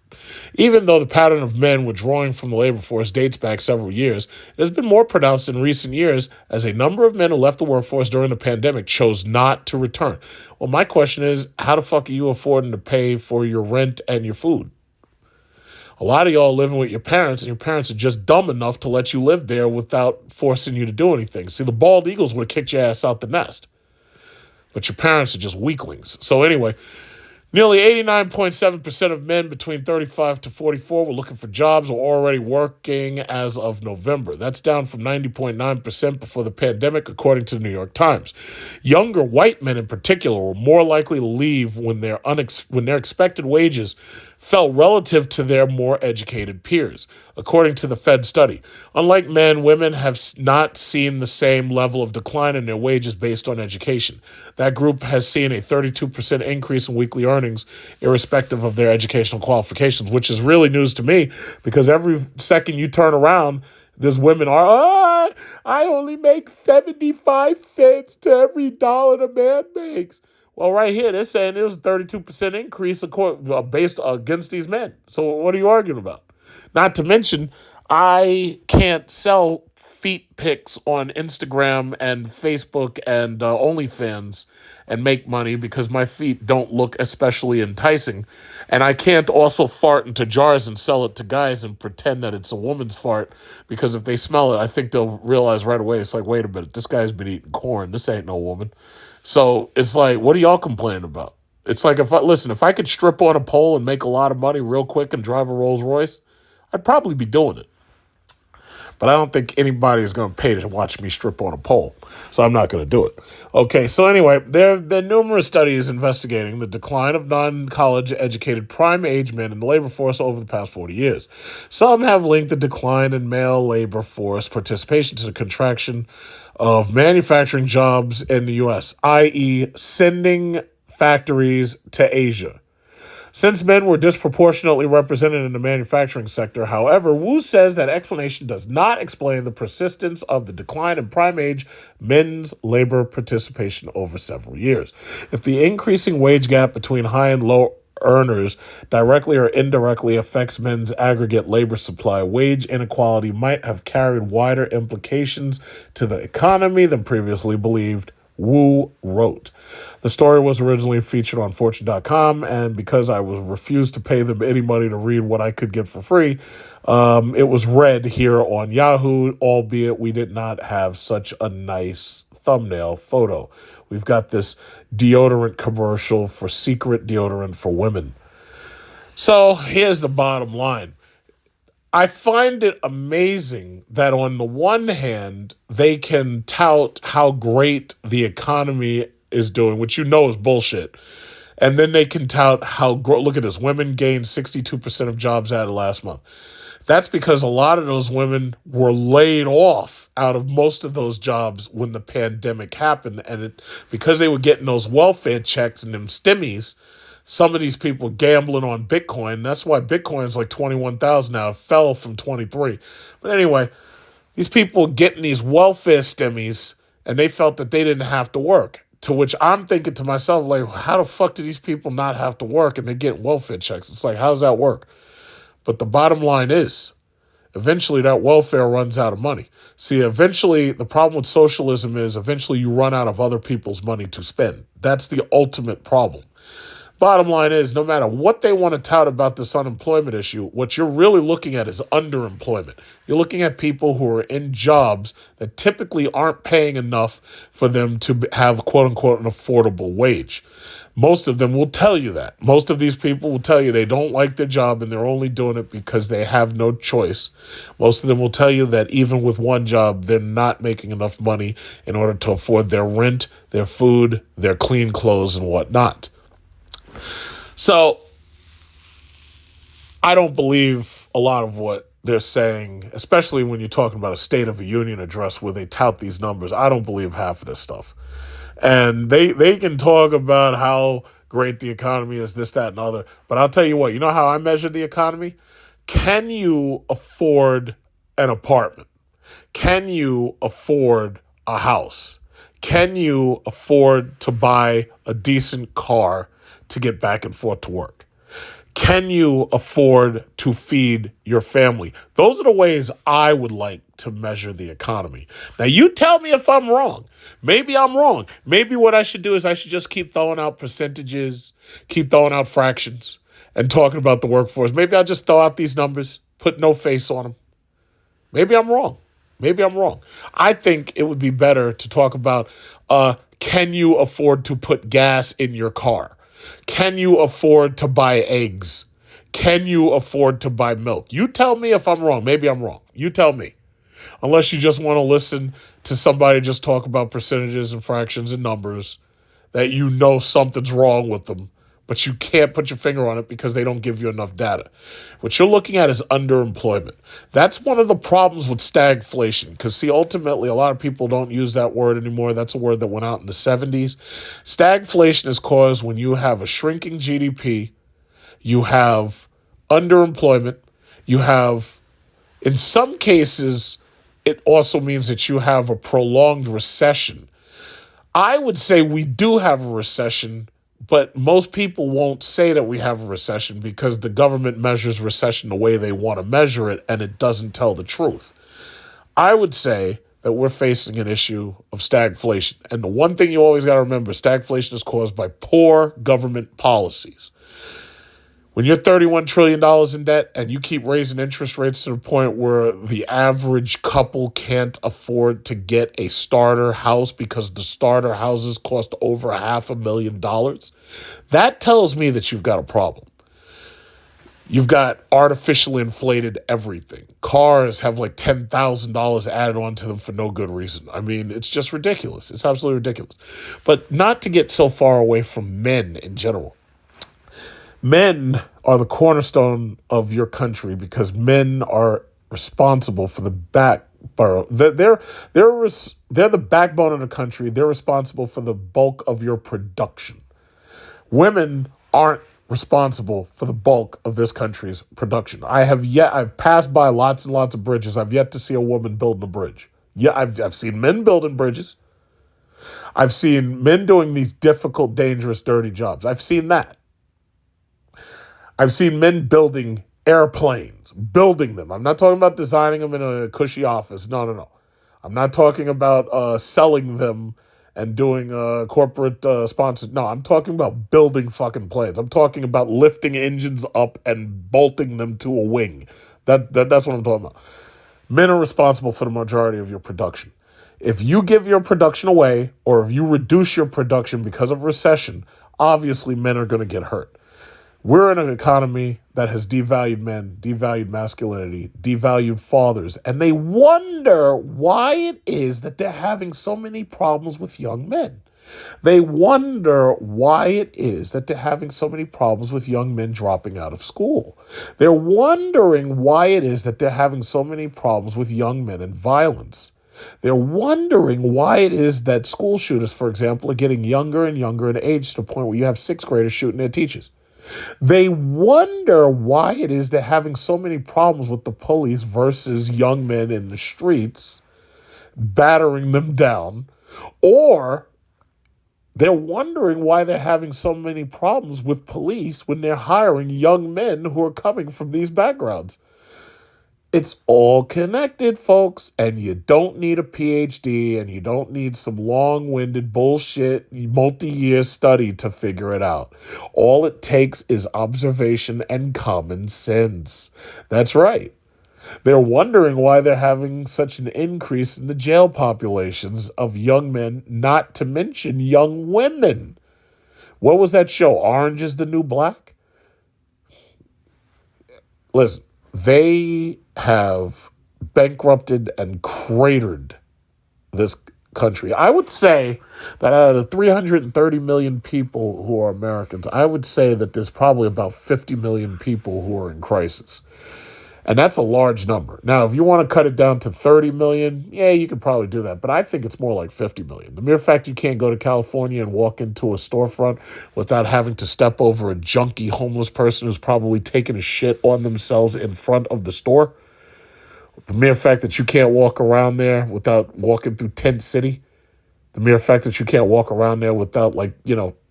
Even though the pattern of men withdrawing from the labor force dates back several years, it has been more pronounced in recent years as a number of men who left the workforce during the pandemic chose not to return. Well, my question is, how the fuck are you affording to pay for your rent and your food? A lot of y'all living with your parents, and your parents are just dumb enough to let you live there without forcing you to do anything. See, the bald eagles would have kicked your ass out the nest. But your parents are just weaklings. So anyway, nearly 89.7% of men between 35 to 44 were looking for jobs or already working as of November. That's down from 90.9% before the pandemic, according to the New York Times. Younger white men in particular were more likely to leave when their expected wages fell relative to their more educated peers, according to the Fed study. Unlike men, women have not seen the same level of decline in their wages based on education. That group has seen a 32% increase in weekly earnings, irrespective of their educational qualifications, which is really news to me because every second you turn around, there's women I only make 75 cents to every dollar the man makes. Well, right here, they're saying there's a 32% increase based against these men. So what are you arguing about? Not to mention, I can't sell feet pics on Instagram and Facebook and OnlyFans and make money because my feet don't look especially enticing. And I can't also fart into jars and sell it to guys and pretend that it's a woman's fart because if they smell it, I think they'll realize right away, it's like, wait a minute, this guy's been eating corn. This ain't no woman. So it's like, what are y'all complaining about? It's like, if I could strip on a pole and make a lot of money real quick and drive a Rolls Royce, I'd probably be doing it. But I don't think anybody is going to pay to watch me strip on a pole. So I'm not going to do it. Okay, so anyway, there have been numerous studies investigating the decline of non-college educated prime age men in the labor force over the past 40 years. Some have linked the decline in male labor force participation to the contraction of manufacturing jobs in the U.S., i.e. sending factories to Asia. Since men were disproportionately represented in the manufacturing sector, however, Wu says that explanation does not explain the persistence of the decline in prime age men's labor participation over several years. If the increasing wage gap between high and low earners directly or indirectly affects men's aggregate labor supply, wage inequality might have carried wider implications to the economy than previously believed, Wu wrote. The story was originally featured on Fortune.com, and because I was refused to pay them any money to read what I could get for free, it was read here on Yahoo, albeit we did not have such a nice thumbnail photo. We've got this deodorant commercial for secret deodorant for women. So here's the bottom line. I find it amazing that on the one hand, they can tout how great the economy is doing, which you know is bullshit. And then they can tout look at this, women gained 62% of jobs out of last month. That's because a lot of those women were laid off out of most of those jobs when the pandemic happened. And because they were getting those welfare checks and them stimmies, some of these people gambling on Bitcoin. That's why Bitcoin's like 21,000 now. It fell from 23. But anyway, these people getting these welfare stimmies and they felt that they didn't have to work. To which I'm thinking to myself, like, how the fuck do these people not have to work and they get welfare checks? It's like, how does that work? But the bottom line is, eventually that welfare runs out of money. See, eventually the problem with socialism is eventually you run out of other people's money to spend. That's the ultimate problem. Bottom line is, no matter what they want to tout about this unemployment issue, what you're really looking at is underemployment. You're looking at people who are in jobs that typically aren't paying enough for them to have, quote unquote, an affordable wage. Most of them will tell you that. Most of these people will tell you they don't like their job and they're only doing it because they have no choice. Most of them will tell you that even with one job, they're not making enough money in order to afford their rent, their food, their clean clothes, and whatnot. So I don't believe a lot of what they're saying, especially when you're talking about a State of the Union address where they tout these numbers. I don't believe half of this stuff. And they can talk about how great the economy is, this, that, and other. But I'll tell you what, you know how I measure the economy? Can you afford an apartment? Can you afford a house? Can you afford to buy a decent car to get back and forth to work? Can you afford to feed your family? Those are the ways I would like to measure the economy. Now, you tell me if I'm wrong. Maybe I'm wrong. Maybe what I should do is I should just keep throwing out percentages, keep throwing out fractions, and talking about the workforce. Maybe I'll just throw out these numbers, put no face on them. Maybe I'm wrong. Maybe I'm wrong. I think it would be better to talk about, can you afford to put gas in your car? Can you afford to buy eggs? Can you afford to buy milk? You tell me if I'm wrong. Maybe I'm wrong. You tell me. Unless you just want to listen to somebody just talk about percentages and fractions and numbers that you know something's wrong with them, but you can't put your finger on it because they don't give you enough data. What you're looking at is underemployment. That's one of the problems with stagflation, because, see, ultimately, a lot of people don't use that word anymore. That's a word that went out in the 70s. Stagflation is caused when you have a shrinking GDP, you have underemployment, you have, in some cases, it also means that you have a prolonged recession. I would say we do have a recession, but most people won't say that we have a recession because the government measures recession the way they want to measure it, and it doesn't tell the truth. I would say that we're facing an issue of stagflation. And the one thing you always got to remember, stagflation is caused by poor government policies. When you're $31 trillion in debt and you keep raising interest rates to the point where the average couple can't afford to get a starter house because the starter houses cost over $500,000, that tells me that you've got a problem. You've got artificially inflated everything. Cars have like $10,000 added onto them for no good reason. I mean, it's just ridiculous. It's absolutely ridiculous. But not to get so far away from men in general. Men are the cornerstone of your country because men are responsible for the backbone. They're the backbone of the country. They're responsible for the bulk of your production. Women aren't responsible for the bulk of this country's production. I've passed by lots and lots of bridges. I've yet to see a woman building a bridge. Yeah, I've seen men building bridges. I've seen men doing these difficult, dangerous, dirty jobs. I've seen that. I've seen men building airplanes, building them. I'm not talking about designing them in a cushy office. No. I'm not talking about selling them and doing corporate sponsors. No, I'm talking about building fucking planes. I'm talking about lifting engines up and bolting them to a wing. That's what I'm talking about. Men are responsible for the majority of your production. If you give your production away or if you reduce your production because of recession, obviously men are going to get hurt. We're in an economy that has devalued men, devalued masculinity, devalued fathers, and they wonder why it is that they're having so many problems with young men. They wonder why it is that they're having so many problems with young men dropping out of school. They're wondering why it is that they're having so many problems with young men and violence. They're wondering why it is that school shooters, for example, are getting younger and younger in age to the point where you have sixth graders shooting their teachers. They wonder why it is they're having so many problems with the police versus young men in the streets, battering them down, or they're wondering why they're having so many problems with police when they're hiring young men who are coming from these backgrounds. It's all connected, folks, and you don't need a PhD and you don't need some long-winded bullshit multi-year study to figure it out. All it takes is observation and common sense. That's right. They're wondering why they're having such an increase in the jail populations of young men, not to mention young women. What was that show, Orange is the New Black? Listen. They have bankrupted and cratered this country. I would say that out of the 330 million people who are Americans, I would say that there's probably about 50 million people who are in crisis. And that's a large number. Now, if you want to cut it down to 30 million, yeah, you could probably do that. But I think it's more like 50 million. The mere fact you can't go to California and walk into a storefront without having to step over a junky homeless person who's probably taking a shit on themselves in front of the store. The mere fact that you can't walk around there without walking through Tent City. The mere fact that you can't walk around there without,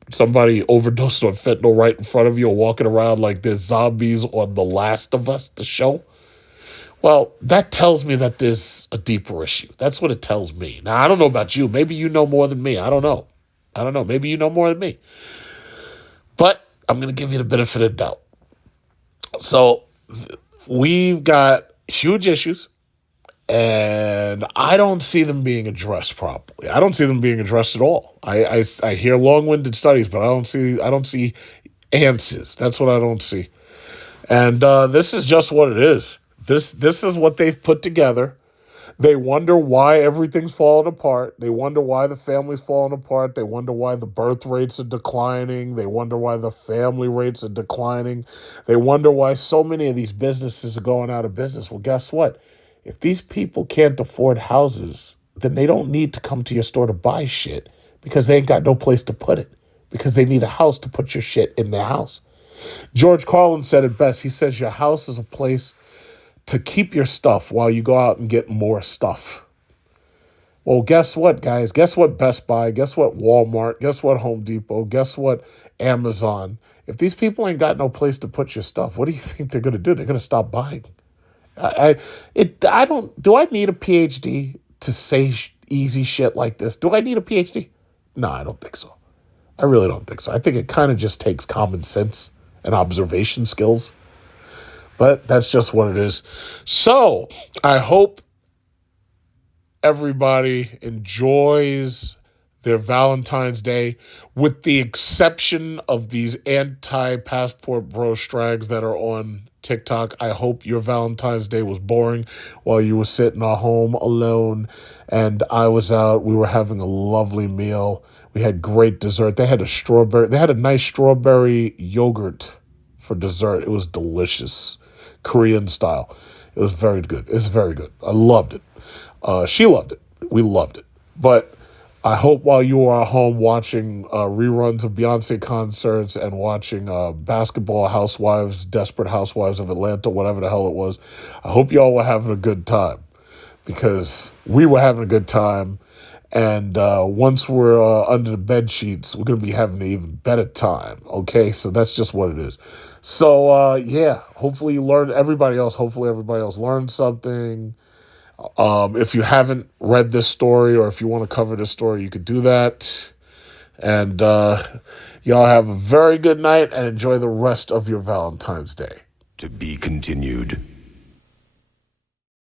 somebody overdosed on fentanyl right in front of you or walking around like there's zombies on The Last of Us, the show. Well, that tells me that there's a deeper issue. That's what it tells me. Now, I don't know about you. Maybe you know more than me. I don't know. Maybe you know more than me. But I'm going to give you the benefit of the doubt. So we've got huge issues, and I don't see them being addressed properly. I don't see them being addressed at all. I hear long-winded studies, but I don't see answers. That's what I don't see. And this is just what it is. This is what they've put together. They wonder why everything's falling apart. They wonder why the family's falling apart. They wonder why the birth rates are declining. They wonder why the family rates are declining. They wonder why so many of these businesses are going out of business. Well, guess what? If these people can't afford houses, then they don't need to come to your store to buy shit because they ain't got no place to put it, because they need a house to put your shit in their house. George Carlin said it best. He says your house is a place to keep your stuff while you go out and get more stuff. Well, guess what, guys? Guess what, Best Buy? Guess what, Walmart? Guess what, Home Depot? Guess what, Amazon? If these people ain't got no place to put your stuff, what do you think they're going to do? They're going to stop buying. I don't. Do I need a PhD to say easy shit like this? Do I need a PhD? No, I don't think so. I really don't think so. I think it kind of just takes common sense and observation skills. But that's just what it is. So I hope everybody enjoys their Valentine's Day, with the exception of these anti-passport bro strags that are on TikTok. I hope your Valentine's Day was boring while you were sitting at home alone and I was out. We were having a lovely meal. We had great dessert. They had a nice strawberry yogurt for dessert. It was delicious. Korean style. It was very good. It's very good. I loved it. She loved it. We loved it. But I hope while you are at home watching reruns of Beyonce concerts and watching Basketball Housewives, Desperate Housewives of Atlanta, whatever the hell it was, I hope y'all were having a good time, because we were having a good time. And once we're under the bed sheets, we're going to be having an even better time. Okay, so that's just what it is. So, yeah, hopefully everybody else learned something. If you haven't read this story, or if you want to cover this story, you could do that. And y'all have a very good night and enjoy the rest of your Valentine's Day. To be continued.